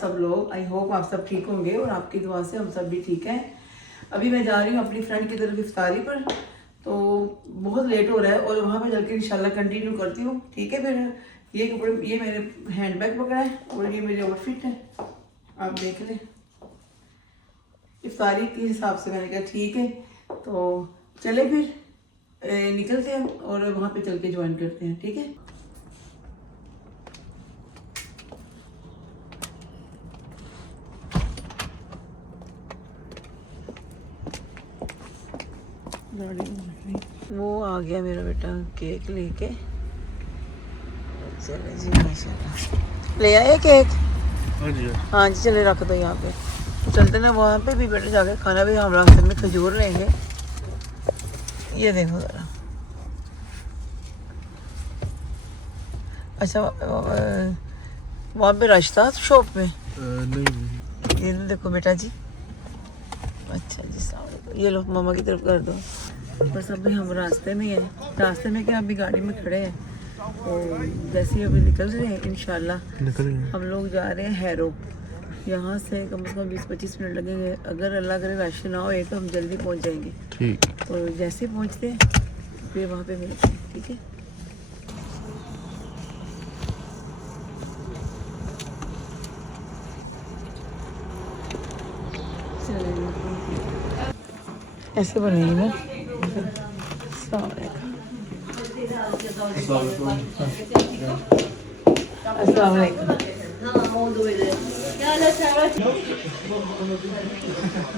सब लोग। I hope आप सब ठीक होंगे और आपकी दुआ से हम सब भी ठीक हैं। अभी मैं जा रही हूँ अपनी फ्रेंड की तरफ इफ्तारी पर, तो बहुत लेट हो रहा है और वहाँ पे जाकर इंशाल्लाह कंटिन्यू करती हूँ। ठीक है, फिर ये कपड़े, ये मैंने हैंड बैग पकड़ा है और ये मेरे आउटफिट है, आप देख लें। इफ्तारी के हिसाब से मैंने कहा ठीक है, तो चले फिर निकलते हैं और वहाँ पे चल के ज्वाइन करते हैं। ठीक है, वो आ गया मेरा बेटा केक लेके। चले जी, माशाल्लाह ले आए केक। हाँ जी, चले रख दो यहाँ पे। चलते ना वहाँ पे भी बेटा, जाके खाना भी हम रास्ते में खजूर लेंगे। ये देखो ज़रा, अच्छा वहाँ पे रश था शॉप में? नहीं, ये देखो बेटा जी। अच्छा जी, सलाम। ये लो मामा की तरफ कर दो। बस अभी हम रास्ते में हैं। रास्ते में क्या, अभी गाड़ी में खड़े हैं, तो जैसे ही अभी निकल रहे हैं इंशाल्लाह। हम लोग जा रहे हैं हैरो। यहाँ से कम 20-25 मिनट लगेंगे। अगर अल्लाह करे रश ना हो तो हम जल्दी पहुँच जाएंगे। ठीक, तो जैसे ही पहुँचते हैं फिर वहाँ पे मिलते हैं। ठीक है, ऐसे बनेगी ना। अस्सलाम वालेकुम।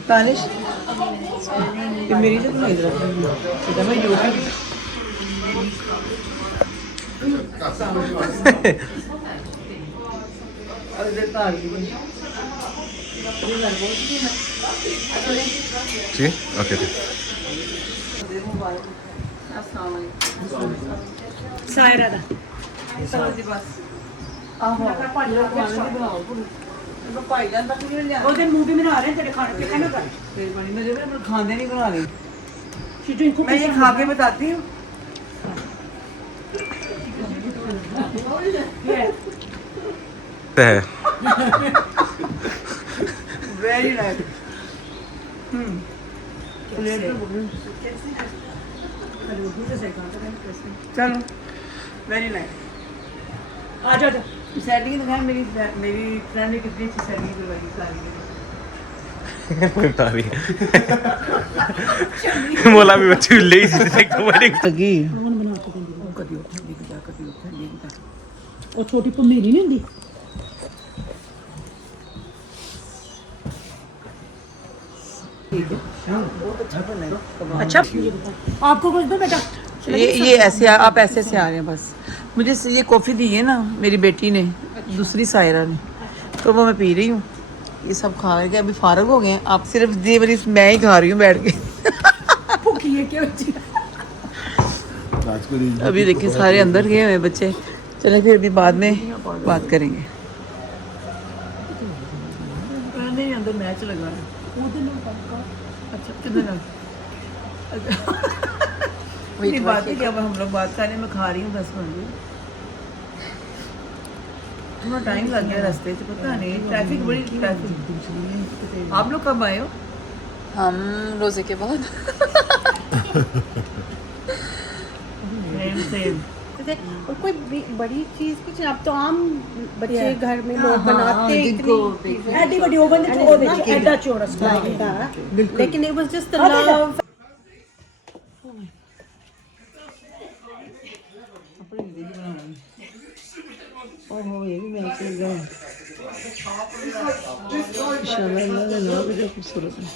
तानिश, ये मेरी तो नहीं रहा, मैं यूट्यूब जी, ओके ठीक। सायरा दा जी बस आहो भाई जान तक नहीं लिया वो दिन मूवी भी बना रहे हैं तेरे खाने के खाना कर फिर बनी मेरे भी खाने नहीं बना रही चीजें मैं ये खा के बताती हूँ। Very nice. चलो वेरी नाइस। आ जाओ सैलरी दिखाएं। मेरी फ्रेंड ने कितनी अच्छी सैलरी करवाई सारी मोला भी बच्ची ले लगी ਉਹ ਛੋਟੀ ਭਮੇਰੀ ਨਹੀਂ ਹੁੰਦੀ अच्छा। आपको कुछ दो बेटा ये ऐसे आप ऐसे से आ रहे हैं बस। मुझे ये कॉफ़ी दी है ना मेरी बेटी ने, दूसरी सायरा ने, तो वो मैं पी रही हूँ। ये सब खा के अभी फारग हो गए हैं। आप सिर्फ ये वाली मैं ही खा रही हूँ बैठ के। भूखी है क्या अभी देखिए सारे अंदर गए हुए बच्चे। चले फिर अभी बाद में बात करेंगे। नहीं, अंदर मैच लगा है। अच्छा कितने ना बात है क्या, हम लोग बात कर रहे हैं। मैं खा रही हूँ 10 मिनट। थोड़ा टाइम लग गया रास्ते से, पता नहीं ट्रैफिक बड़ी ट्रैफिक। आप लोग कब आए हो? हम रोजे के बाद सेम। और कोई बड़ी चीज कुछ अब तो आम बच्चे घर में लोग बनाते हैं इतनी एडी बड़ी ओवन में छोड़ ना एडा चौरस था, लेकिन it was just the love. ओहो ये भी मैच लग रहा है। शामिल ना भी खूबसूरत है।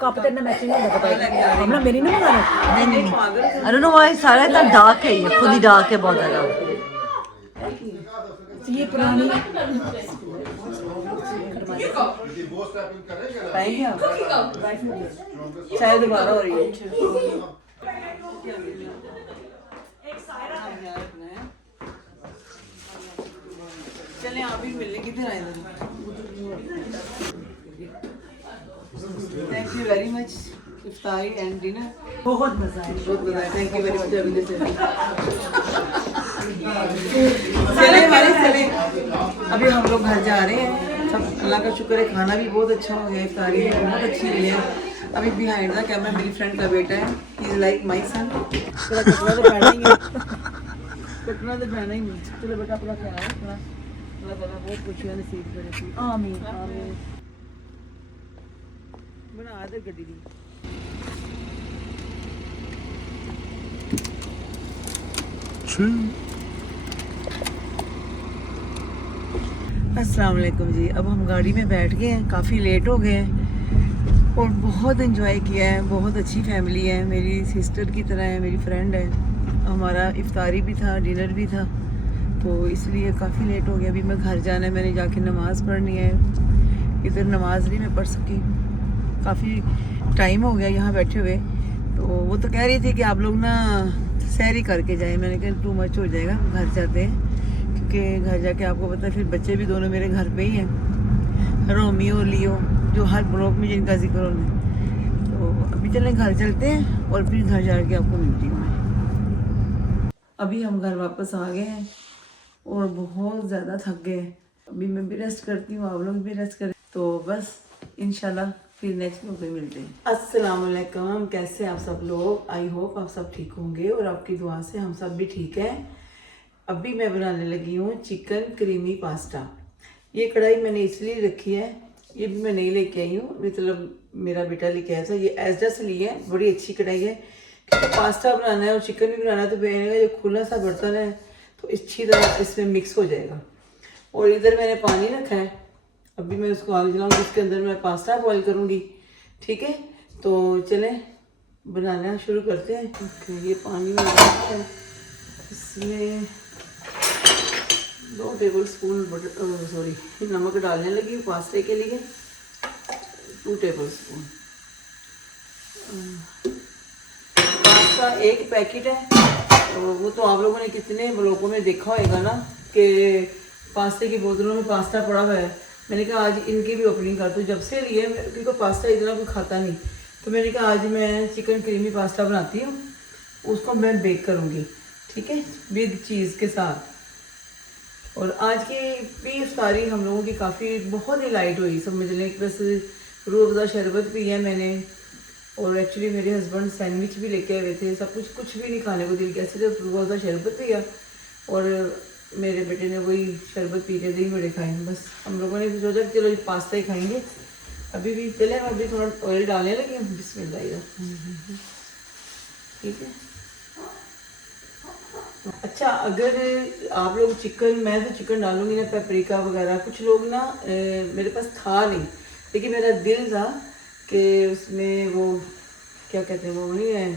कप तेरे मैचिंग होता है हमरा मेरी नहीं मंगाना नहीं पागल। आई डोंट नो व्हाई सारा इतना डार्क है, ये खुद ही डार्क है बहुत ज्यादा। ये पुरानी पाएंगे आप? चाय दोबारा हो रही है। चले आप भी मिलने किधर आए? थैंक यू वेरी मच इफ्तारी एंड डिनर बहुत मजा आया। बहुत बताया thank you very much Ravindra sir चले हमारे चले अभी हम लोग घर जा रहे हैं सब अल्लाह का शुक्र है खाना भी बहुत अच्छा हो गया इफ्तारी बहुत अच्छी हुई है अभी बिहाइंड द कैमरा मेरी फ्रेंड का बेटा है he is like my son तेरा कपड़ा तो पहना ही है कपड़ा तो पहना ही नहीं चलो बेटा अपना ख्याल रखना अल्लाह ताला बहुत खुशियां नसीब करे आमीन आमीन बना दे गड्डी दी अस्सलाम वालेकुम जी अब हम गाड़ी में बैठ गए हैं काफ़ी लेट हो गए हैं और बहुत इन्जॉय किया है बहुत अच्छी फैमिली है मेरी सिस्टर की तरह है मेरी फ्रेंड है हमारा इफ्तारी भी था डिनर भी था तो इसलिए काफ़ी लेट हो गया अभी मैं घर जाना है मैंने जाके नमाज़ पढ़नी है इधर नमाज नहीं मैं पढ़ सकी काफ़ी टाइम हो गया यहाँ बैठे हुए तो वो तो कह रही थी कि आप लोग ना सैरी करके जाए मैंने कहा टू मच हो जाएगा घर जाते हैं क्योंकि घर जाके आपको पता है फिर बच्चे भी दोनों मेरे घर पे ही हैं रोमी और लियो जो हर ब्लॉग में जिनका जिक्र होना तो अभी चले घर चलते हैं और फिर घर जाके आपको मिलती हूँ मैं अभी हम घर वापस आ गए हैं और बहुत ज़्यादा थक गए हैं अभी मैं भी रेस्ट करती हूँ आप लोग भी रेस्ट करें तो बस इंशाल्लाह फिर नेक्स्ट व्लॉग में मिलते हैं अस्सलाम वालेकुम कैसे आप सब लोग आई होप आप सब ठीक होंगे और आपकी दुआ से हम सब भी ठीक हैं अभी मैं बनाने लगी हूँ चिकन क्रीमी पास्ता ये कढ़ाई मैंने इसलिए रखी है ये भी मैं नहीं लेके आई हूँ मतलब मेरा बेटा लेके आया था ये एजडा से ली है बड़ी अच्छी कढ़ाई है क्योंकि पास्ता बनाना है और चिकन भी बनाना है तो मैंने कहा जो खुला सा बर्तन है तो अच्छी तरह इसमें मिक्स हो जाएगा और इधर मैंने पानी रखा है अभी मैं उसको आग जलाऊंगी उसके अंदर मैं पास्ता बॉईल करूंगी ठीक है तो चलें बनाना शुरू करते हैं ये पानी में है इसमें 2 टेबल स्पून बटर नमक डालने लगी पास्ते के लिए 2 टेबल स्पून पास्ता एक पैकेट है वो तो आप लोगों ने कितने ब्लॉगों में देखा होगा ना कि पास्ते की बोतलों में पास्ता पड़ा हुआ है मैंने कहा आज इनकी भी ओपनिंग कर दूँ जब से लिए क्योंकि पास्ता इतना कोई खाता नहीं तो मैंने कहा आज मैं चिकन क्रीमी पास्ता बनाती हूँ उसको मैं बेक करूँगी ठीक है विद चीज़ के साथ और आज की भी इफ्तारी हम लोगों की काफ़ी बहुत ही लाइट हुई समझ लें बस रूह अफ़ज़ा शरबत पी है मैंने और एक्चुअली मेरे हस्बैंड सैंडविच भी लेके आए हुए थे सब कुछ भी नहीं खाने को दिल किया सिर्फ रूह अफ़ज़ा शरबत पिया और मेरे बेटे ने वही शरबत पी के दही बड़े खाए बस हम लोगों ने सोचा कि चलो पास्ता ही खाएंगे अभी भी चले हम अभी थोड़ा ऑयल डालने लगे बिस्मिल्लाह ठीक है अच्छा अगर आप लोग चिकन मैं तो चिकन डालूंगी ना पेपरिका वगैरह कुछ लोग ना मेरे पास था नहीं लेकिन मेरा दिल था कि उसमें वो क्या कहते हैं वो नहीं है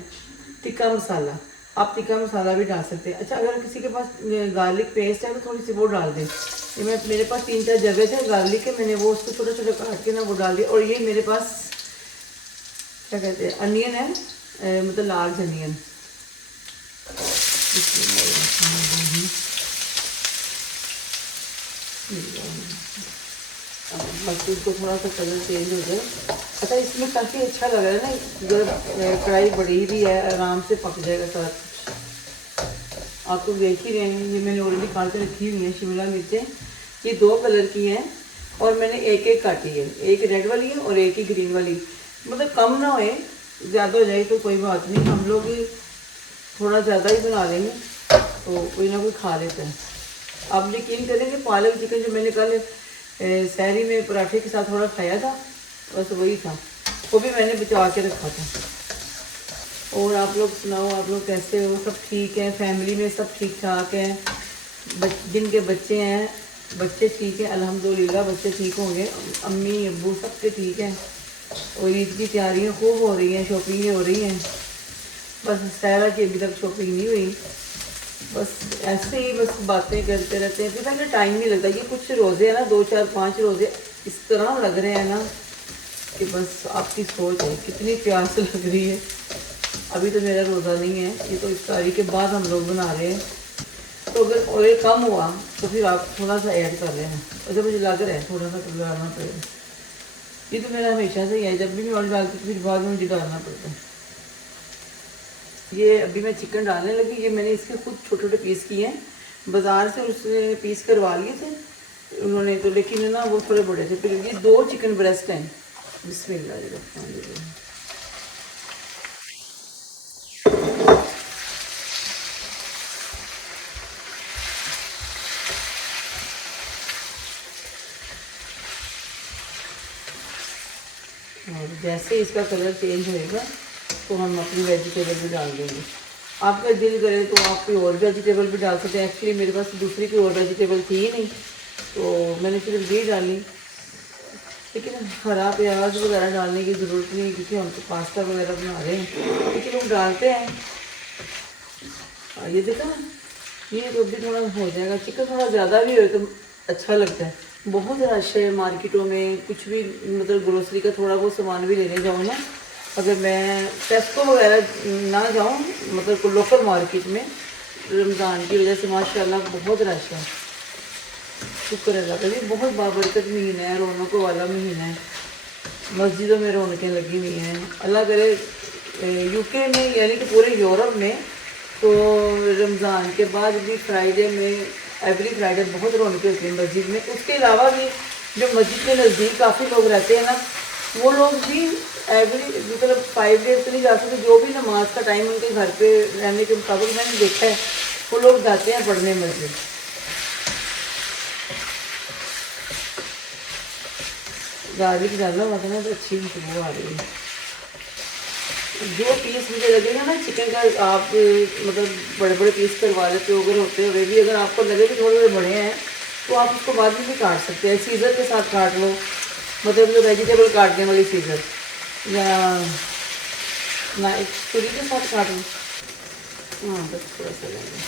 टिक्का मसाला आप टिक्का मसाला भी डाल सकते हैं अच्छा अगर किसी के पास गार्लिक पेस्ट है तो थोड़ी सी वो डाल दें ये मेरे पास 3-4 जगह थे गार्लिक के मैंने वो उसको छोटा छोटा काट के ना वो डाल दिया और ये मेरे पास क्या कहते हैं अनियन है मतलब लार्ज अनियन बस इसको थोड़ा सा कलर चेंज हो जाए अच्छा इसमें काफ़ी अच्छा लग रहा है ना जब कढ़ाई बड़ी भी है आराम से पक जाएगा सारा कुछ आप तो देख ही रहे हैं ये मैंने ऑलरेडी काट के रखी हुई है शिमला मिर्चें ये 2 कलर की हैं और मैंने एक काटी है एक रेड वाली है और एक ही ग्रीन वाली मतलब कम ना होए ज़्यादा हो जाए तो कोई बात नहीं हम लोग थोड़ा ज़्यादा ही बना लेंगे तो कोई ना कोई खा लेता है आप यकीन करेंगे पालक चिकन जो मैंने कल सहरी में पराठे के साथ थोड़ा खाया था बस वही था वो भी मैंने बचा के रखा था और आप लोग सुनाओ आप लोग कैसे हो सब ठीक है फैमिली में सब ठीक ठाक हैं जिनके बच्चे हैं बच्चे ठीक हैं अल्हम्दुलिल्लाह बच्चे ठीक होंगे अम्मी अब्बू सबके ठीक हैं और ईद की तैयारियाँ खूब हो रही हैं शॉपिंगें हो रही हैं बस सहरा की अभी तक शॉपिंग नहीं हुई बस ऐसे ही बस बातें करते रहते हैं फिर हमें टाइम नहीं लगता ये कुछ रोज़े हैं ना 2 4 5 रोज़े इस तरह लग रहे हैं ना कि बस आपकी सोच है कितनी प्यास लग रही है अभी तो मेरा रोज़ा नहीं है ये तो इफ्तारी के बाद हम लोग बना रहे हैं तो अगर ऑयल कम हुआ तो फिर आप थोड़ा सा ऐड कर लेना और जब मुझे लग रहा है थोड़ा सा लगाना पड़ेगा ये तो मेरा हमेशा से ही है, जब भी मैं ऑयल डालती हूँ फिर बाद में मुझे डालना पड़ता है। ये अभी मैं चिकन डालने लगी, ये मैंने इसके खुद छोटे छोटे पीस किए हैं, बाज़ार से उसने पीस करवा लिए थे उन्होंने तो, लेकिन ना वो थोड़े बड़े थे। फिर ये 2 चिकन ब्रेस्ट हैं। बिस्मिल्लाह। और जैसे इसका कलर चेंज होएगा तो हम अपनी वेजिटेबल भी डाल देंगे। आपका दिल करे तो आप कोई और वेजिटेबल भी डाल सकते हैं। एक्चुअली मेरे पास दूसरी कोई और वेजिटेबल थी ही नहीं, तो मैंने सिर्फ ये डाली। लेकिन हरा प्याज वगैरह डालने की ज़रूरत नहीं, क्योंकि हम तो पास्ता वगैरह बना रहे हैं, लेकिन हम डालते हैं। ये देखा ना, ये तो भी थोड़ा हो जाएगा। चिकन थोड़ा ज़्यादा भी हो तो अच्छा लगता है। बहुत रश है मार्केटों में, कुछ भी मतलब ग्रोसरी का थोड़ा बहुत सामान भी लेने जाऊँ ना, अगर मैं टेस्को वगैरह ना जाऊँ, मतलब लोकल मार्केट में, रमज़ान की वजह से माशाल्लाह बहुत रश है। शुक्र अल्लाह का, ये बहुत बाबरकत महीना है, रौनकों वाला महीना है। मस्जिदों में रौनकें लगी हुई हैं। अल्लाह करे यूके में यानी कि पूरे यूरोप में तो रमज़ान के बाद भी फ्राइडे में, एवरी फ्राइडे बहुत रौनकें होती हैं मस्जिद में। उसके अलावा भी जो मस्जिद के नज़दीक काफ़ी लोग रहते हैं ना, वो लोग भी एवरी मतलब 5 डेज तो नहीं जा सकते, जो भी नमाज का टाइम उनके घर पे रहने के मुताबिक मैंने देखा है, वो लोग जाते हैं पढ़ने मस्जिद। गार्लिक डाला हुआ था ना तो अच्छी खुशबू आ रही है। जो पीस मुझे लगेगा ना चिकन का, आप मतलब बड़े बड़े पीस करवा लेते हो अगर होते हुए भी, अगर आपको लगे कि थोड़े थोड़े बड़े हैं तो आप उसको बाद में भी काट सकते हैं। सीज़र के साथ काट लो, मतलब जो वेजिटेबल काटने वाली सीज़र, या नाइफ छुरी के साथ काट लो। हाँ बस थोड़ा सा लेंगे।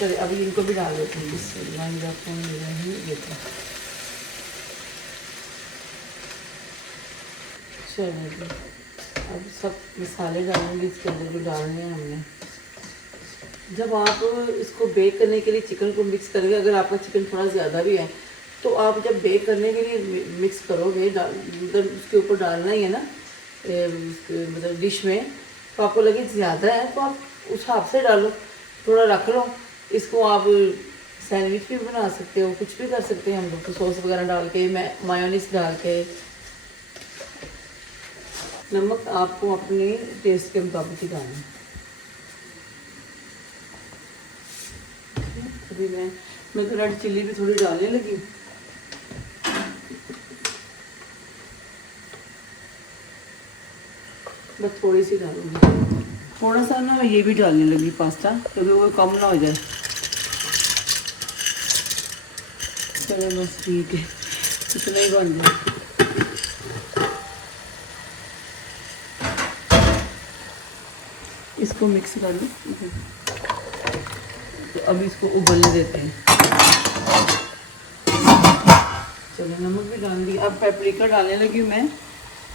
चलिए अभी इनको भी डाल देते हैं। ये चलिए अब सब मसाले डालेंगे इसके अंदर जो डालने हैं हमने। जब आप इसको बेक करने के लिए चिकन को मिक्स करेंगे, अगर आपका चिकन थोड़ा ज़्यादा भी है तो आप जब बेक करने के लिए मिक्स करोगे, मतलब उसके ऊपर डालना ही है ना, मतलब डिश में, तो आपको लगे ज़्यादा है तो आप उस हिसाब से डालो, थोड़ा रख लो। इसको आप सैंडविच भी बना सकते हो, कुछ भी कर सकते हैं हम लोग, तो सॉस वगैरह डाल के, मायोनीस डाल के। नमक आपको अपने टेस्ट के मुताबिक ही डालना है। अभी मैं तो रेड चिल्ली भी थोड़ी डालने लगी। बस थोड़ी सी डालूंगी, थोड़ा सा ना ये भी डालने लगी पास्ता, क्योंकि वो कम ना हो जाए। चलो बस ठीक है, इतना ही बन जाए। इसको मिक्स कर लो। तो अब इसको उबलने देते हैं। चलो नमक भी डाल दिया। अब पेपरिका डालने लगी मैं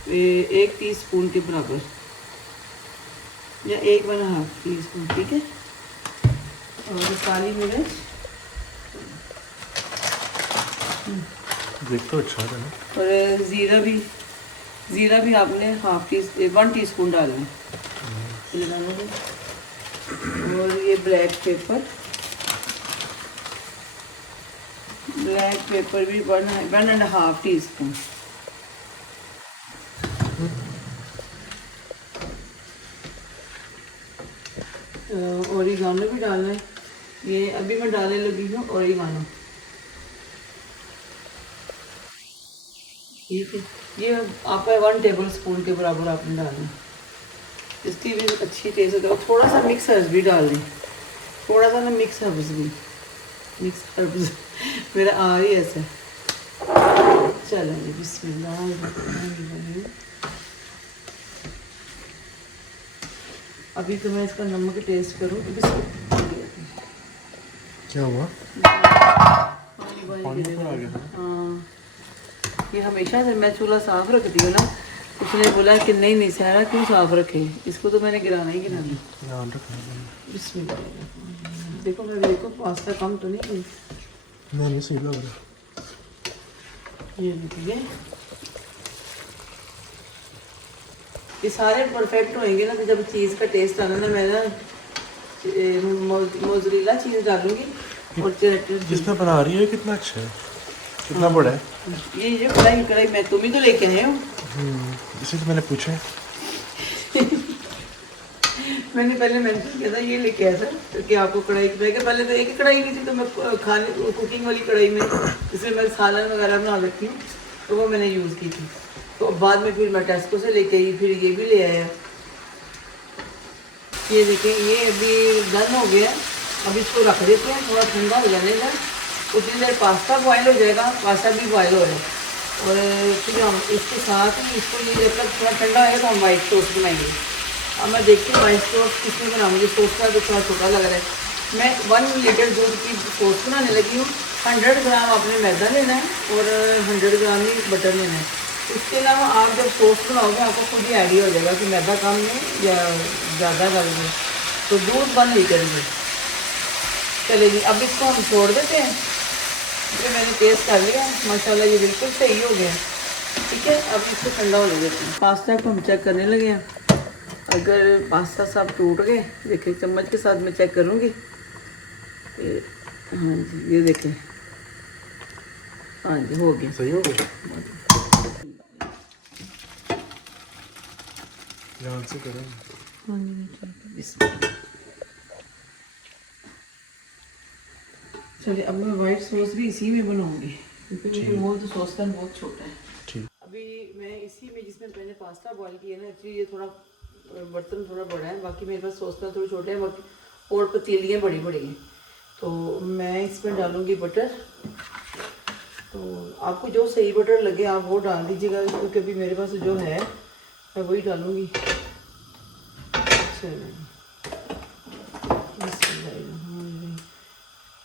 1 टीस्पून के बराबर, या 1.5 टीस्पून, ठीक है। और काली मिर्च देख तो अच्छा है ना। और ज़ीरा भी आपने 1 टीस्पून डालना है। और ये ब्लैक पेपर भी 1.5 टीस्पून। ओरिगानो भी डालना है। ये अभी मैं डालने लगी हूँ ओरिगानो, ठीक है। ये आपका 1 टेबल स्पून के बराबर आपने डालना है। इसकी भी अच्छी टेस्ट होता है। और थोड़ा सा मिक्स हर्ब्स भी डाल दें, थोड़ा सा ना मिक्स हर्ब्स मेरा आ ही ऐसा। चलो बिस्मिल्लाह। अभी तो मैं इसका नमक टेस्ट करूँ। क्या हुआ? पानी आ गया। हाँ, ये हमेशा से मैं चूल्हा साफ रखती हूँ ना, उसने बोला कि नहीं सहरा क्यों साफ रखे, इसको तो मैंने गिराना ही गिराना। बिस्मिल्लाह। देखो मैं देखो पास्ता कम तो नहीं, नहीं सही लग रहा। ये देखिए ये सारे परफेक्ट होएंगे ना, तो जब चीज़ का टेस्ट आना ना, मैं ना मोज़रेला चीज़ डालूंगी और चटनी। जिसमें बना रही है कितना अच्छा है, कितना बड़ा है ये कढ़ाई मैं तुम ही तो लेके आए हो। इसे तो मैंने पूछा है। मैंने पहले मेंशन किया था ये लेके आया था कि आपको कढ़ाई की पहले तो एक ही कढ़ाई नहीं थी, तो मैं खाने कुकिंग वाली कढ़ाई में जिसमें मैं सालन वगैरह बना लेती हूँ, तो वो मैंने यूज़ की थी। तो बाद में फिर मैं टेस्को से लेके आई, फिर ये भी ले आया। ये देखें, ये अभी डन हो गया। अब इसको रख देते हैं, थोड़ा ठंडा हो जाने का, उतनी देर पास्ता बॉयल हो जाएगा, पास्ता भी बॉयल हो जाए। और फिर हम इसके साथ ही इसको ये जब तक थोड़ा ठंडा है तो हम वाइट सॉस बनाएंगे। अब मैं देखती हूँ वाइट सॉस किसमें बनाऊँगी। सॉस का तो थोड़ा छोटा लग रहा है। मैं 1 लीटर दूध की सॉस बनाने लगी हूँ। 100 ग्राम आपने मैदा लेना है और 100 ग्राम ही बटर लेना है। इसके अलावा आप जब सॉस बनाओगे आपको खुद ही आइडिया हो जाएगा कि मैदा कम है या ज़्यादा डालेंगे। तो दूध 1 लीटर में चलेगी। अब इसको हम छोड़ देते हैं। ये मैंने टेस्ट कर लिया, माशाल्लाह ये बिल्कुल सही हो गया। ठीक है, अब इसको ठंडा होने देते हैं। पास्ता को हम चेक करने लगे हैं। अगर पास्ता सब टूट गए, देखिए चम्मच के साथ मैं चेक करूँगी। हाँ जी, ये देखें, हाँ जी हो गया, सही हो गया। ध्यान से करें। हाँ जी, चलिए अब मैं वाइट सॉस भी इसी में बनाऊंगी, क्योंकि वो तो सॉस पैन बहुत छोटा है। ठीक। अभी मैं इसी में, जिसमें मैंने पास्ता बॉईल किया ना, एक्चुअली ये थोड़ा बर्तन थोड़ा बड़ा है, बाकी मेरे पास सॉस पैन थोड़े छोटे हैं, बाकी और पतीलियाँ बड़ी बड़ी हैं। तो मैं इसमें डालूंगी बटर। तो आपको जो सही बटर लगे आप वो डाल दीजिएगा, क्योंकि अभी मेरे पास जो है मैं वही डालूँगी।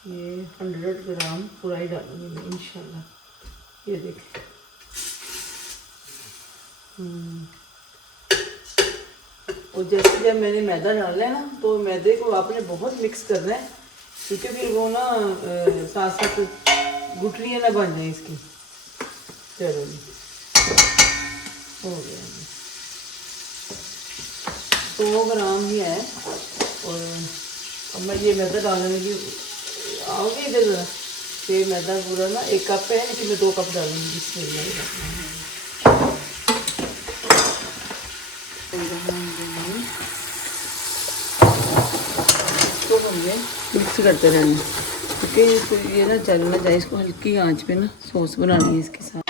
ये 100 ग्राम पूरा ही डालूंगी मैं इंशाल्लाह। ये देखें, और जैसे जब मैंने मैदा डालना है ना, तो मैदे को आपने बहुत मिक्स करना है, क्योंकि फिर वो ना साथ साथ गुठलियाँ ना बन जाए इसकी। चलो जी, हो गया, 100 ग्राम ही है। और अब मैं ये मैदा डालने लगी। आओगे इधर ज़रा, ये मैदा पूरा ना 1 कप है, लेकिन मैं 2 कप डालूंगी। इसको हमें मिक्स करते रहना, क्योंकि ये ना चलना चाहिए। इसको हल्की आंच पे ना सॉस बनानी है इसके साथ।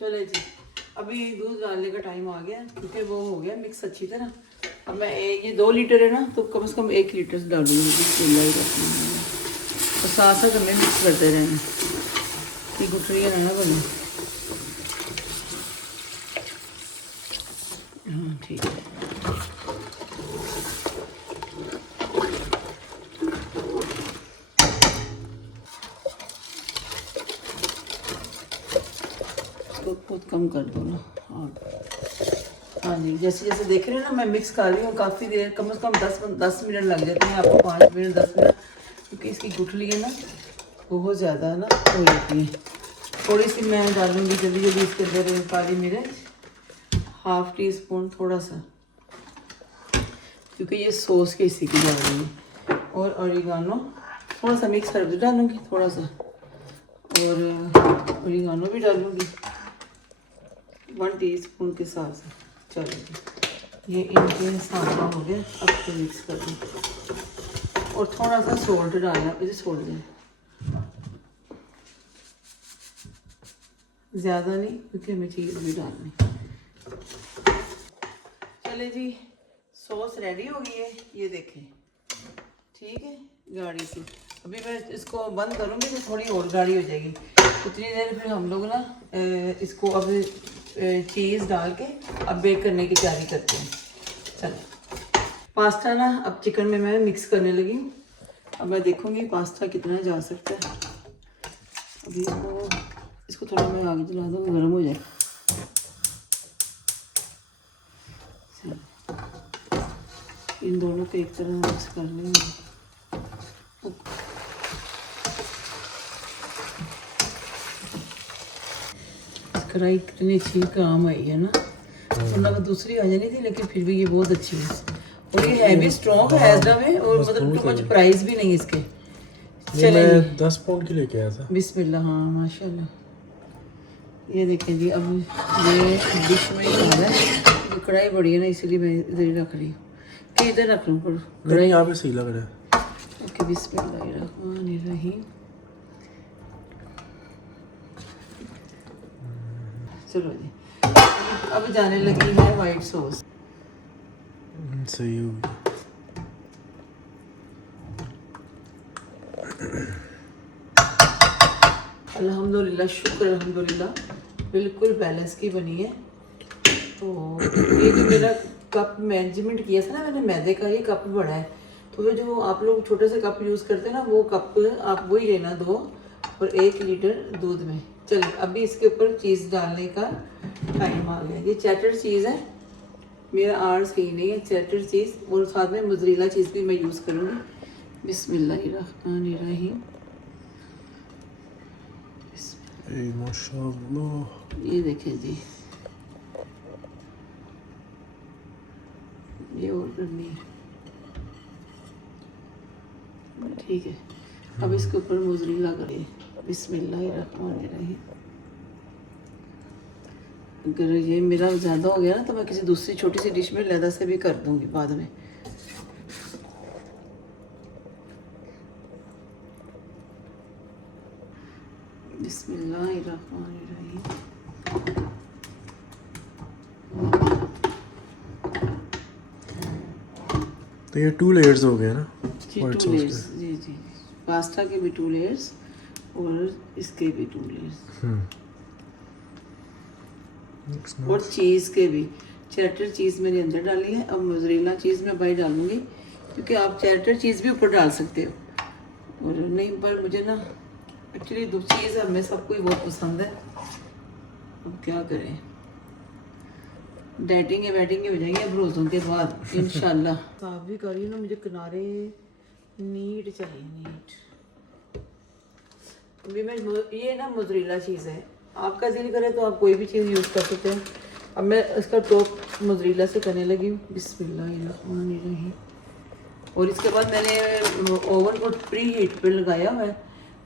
चले जी, अभी दूध डालने का टाइम आ गया, क्योंकि वो हो गया मिक्स अच्छी तरह। अब मैं ये 2 लीटर है ना, तो कम से कम 1 लीटर से डालूंगी। तो साथ साथ हमें मिक्स करते रहना कि गुठलियाँ ना बने। हाँ ठीक है। तो बहुत कम कर दो ना। हाँ जी, जैसे जैसे देख रहे हैं ना, मैं मिक्स कर रही हूँ। काफ़ी देर, कम से कम 10 मिनट लग जाते हैं आपको, 5 मिनट 10 मिनट, क्योंकि इसकी गुठली है ना बहुत ज़्यादा ना हो जाती है। थोड़ी सी मैं डालूँगी जल्दी जल्दी इसके अंदर काली मिर्च, 1/2 टीस्पून थोड़ा सा, क्योंकि ये सॉस के इसी की डाल रही है। और ऑरिगानो थोड़ा सा मिक्स कर डालूँगी थोड़ा सा, और ऑरिगानो भी डालूँगी 1 टीस्पून के साथ साथ। चलो ये इनके सामना हो गया। अब तो मिक्स कर दूँ, और थोड़ा सा सोल्ट डालना, इसे छोड़ दें, ज़्यादा नहीं, क्योंकि हमें चीज़ भी डालनी। चले जी, सॉस रेडी हो गई है, ये देखें। ठीक है, गाढ़ी सी। अभी मैं इसको बंद करूँगी तो थोड़ी और गाढ़ी हो जाएगी। उतनी देर फिर हम लोग ना इसको अब चीज़ डाल के अब बेक करने की तैयारी करते हैं। चलो, पास्ता ना अब चिकन में मैं मिक्स करने लगी हूँ। अब मैं देखूँगी पास्ता कितना जा सकता है। अभी इसको थोड़ा मैं आगे चला दूँ, गर्म हो जाए। इन दोनों को एक तरह मिक्स कर लेंगे। कढ़ाई कितनी अच्छी काम आई है ना, वरना वो दूसरी आ जानी थी, लेकिन फिर भी ये बहुत अच्छी है और ये है भी स्ट्रॉन्ग है एजडा में, और मतलब टू मच प्राइस भी नहीं इसके। ये मैं 10 पाउंड की लेके आया था। बिस्मिल्लाह, हाँ माशाल्लाह। ये देखें जी, अब ये डिश में ही आ रहा है, ये कढ़ाई बड़ी है ना इसलिए मैं इधर ही रख रही हूँ कि इधर रख लूँ पर नहीं, यहाँ पे सही लग रहा है। ओके, बिस्मिल्लाहिर्रहमानिर्रहीम। चलो जी, अब जाने लगी है वाइट सॉस। सही होगी। अल्हम्दुलिल्लाह, शुक्र अल्हम्दुलिल्लाह, बिल्कुल बैलेंस की बनी है। तो ये जो मेरा कप मैनेजमेंट किया था ना मैंने मैदे का, ये कप बड़ा है, तो वो जो आप लोग छोटे से कप यूज़ करते हैं ना, वो कप आप वही लेना 2 और 1 लीटर दूध में। चलिए, अभी इसके ऊपर चीज़ डालने का टाइम आ गया। ये चैटर चीज़ है, मेरा आर्ट्स कहीं नहीं है, चैटर चीज़, और साथ में मोज़रेला चीज़ भी मैं यूज़ करूँगी। बिस्मिल्लाहिर्रहमानिर्रहीम। माशाअल्लाह, ये देखें जी, ये और करनी है, ठीक है। अब इसके ऊपर मोज़रेला करिए। बिस्मिल्लाहिर्रहमानिर्रहीम। अगर ये मेरा ज़्यादा हो गया ना तो मैं किसी दूसरी छोटी सी डिश में लहदा से भी कर दूंगी बाद में। बिस्मिल्लाहिर्रहमानिर्रहीम। तो ये 2 लेयर्स हो गए ना जी, व्हाइट 2 सॉस लेयर्स, के। जी जी, पास्ता के भी 2 लेयर्स और इसके भी 2 लेयर्स, और चीज़ के भी। चैटर चीज़ मैंने अंदर डाली है, अब मोज़रेला चीज़ मैं बाहर डालूंगी, क्योंकि आप चैटर चीज़ भी ऊपर डाल सकते हो। और नहीं, पर मुझे ना एक्चुअली दो चीज़ हमें सबको ही बहुत पसंद है, अब क्या करें, डाइटिंग हो जाएंगे अब रोज़ों के बाद इंशाल्लाह। साफ भी कर रही हूँ ना, मुझे किनारे नीट चाहिए, नीट। अभी मैं ये ना मोज़रेला चीज़ है, आपका दिल करे तो आप कोई भी चीज़ यूज़ कर सकते हैं। अब मैं इसका टॉप मोज़रेला से करने लगी हूँ। बिस्मिल्लाहिर्रहमानिर्रहीम। और इसके बाद मैंने ओवन को प्री हीट पे लगाया हुआ है,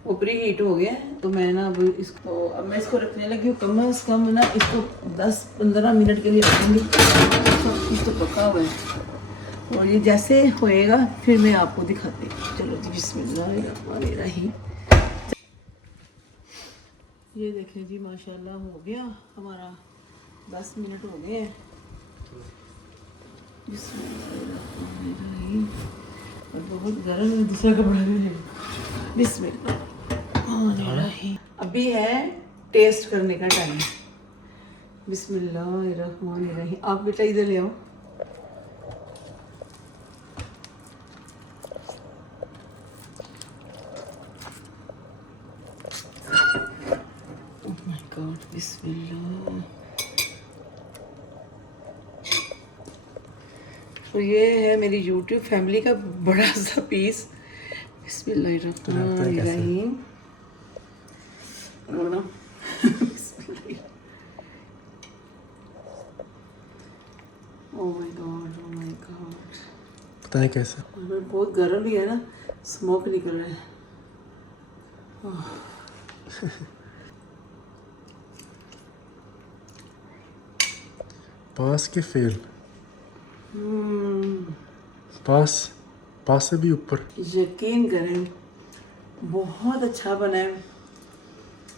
वो प्री हीट हो गया है, तो मैं ना अब मैं इसको रखने लगी हूँ कम से कम ना, इसको 10-15 मिनट के लिए रखूँगी। सब कुछ तो पका हुआ है और ये जैसे होएगा फिर मैं आपको दिखाती हूँ। चलो जी, बिस्मिल्लाहिर्रहमानिर्रहीम। ये देखें जी, माशाल्लाह हो गया हमारा, 10 मिनट हो गए हैं। बिस्मिल्लाहिर्रहमानिर्रहीम। और बहुत गर्म है, दूसरा कपड़ा भी है। बिस्मिल्लाहिर्रहमानिर्रहीम। अभी है टेस्ट करने का टाइम। बिस्मिल्लाहिर्रहमानिर्रहीम। आप बेटा इधर ले आओ। गॉड, बिस्मिल्लाह। तो ये है मेरी यूट्यूब फैमिली का बड़ा सा पीस। बिस्मिल्लाहिर्रहमानिर्रहीम। ओह माय गॉड, पता नहीं कैसे। बहुत गर्म भी है ना, स्मोक निकल रहा है। पास के फेल, पास से भी ऊपर। यकीन करें, बहुत अच्छा बना है।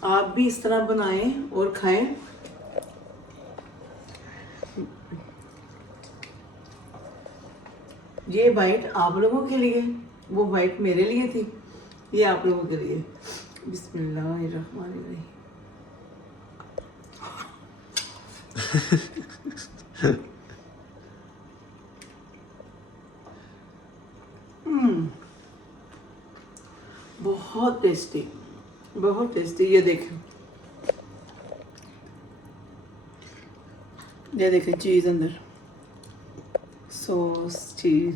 आप भी इस तरह बनाएं और खाएं। ये बाइट आप लोगों के लिए, वो बाइट मेरे लिए थी, ये आप लोगों के लिए। बिस्मिल्लाहिर्रहमानिर्रहीम। बहुत टेस्टी, बहुत टेस्टी। ये देखें, ये देखें चीज़ अंदर, सॉस, चीज़।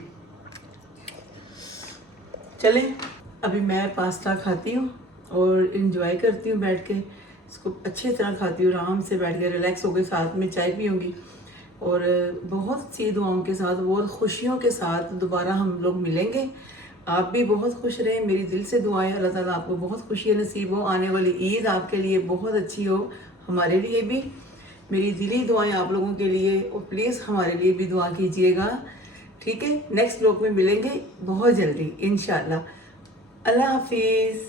चले, अभी मैं पास्ता खाती हूँ और इंजॉय करती हूँ बैठ के। इसको अच्छी तरह खाती हूँ, आराम से बैठ के रिलैक्स होकर साथ में चाय पीऊँगी और बहुत सी दुआओं के साथ, बहुत खुशियों के साथ दोबारा हम लोग मिलेंगे। आप भी बहुत खुश रहें, मेरी दिल से दुआएं अल्लाह ताला आपको बहुत खुशी नसीब हो, आने वाली ईद आपके लिए बहुत अच्छी हो, हमारे लिए भी मेरी दिली दुआएं आप लोगों के लिए, और प्लीज़ हमारे लिए भी दुआ कीजिएगा, ठीक है। नेक्स्ट ब्लॉग में मिलेंगे बहुत जल्दी इंशाल्लाह। अल्लाह हाफिज़।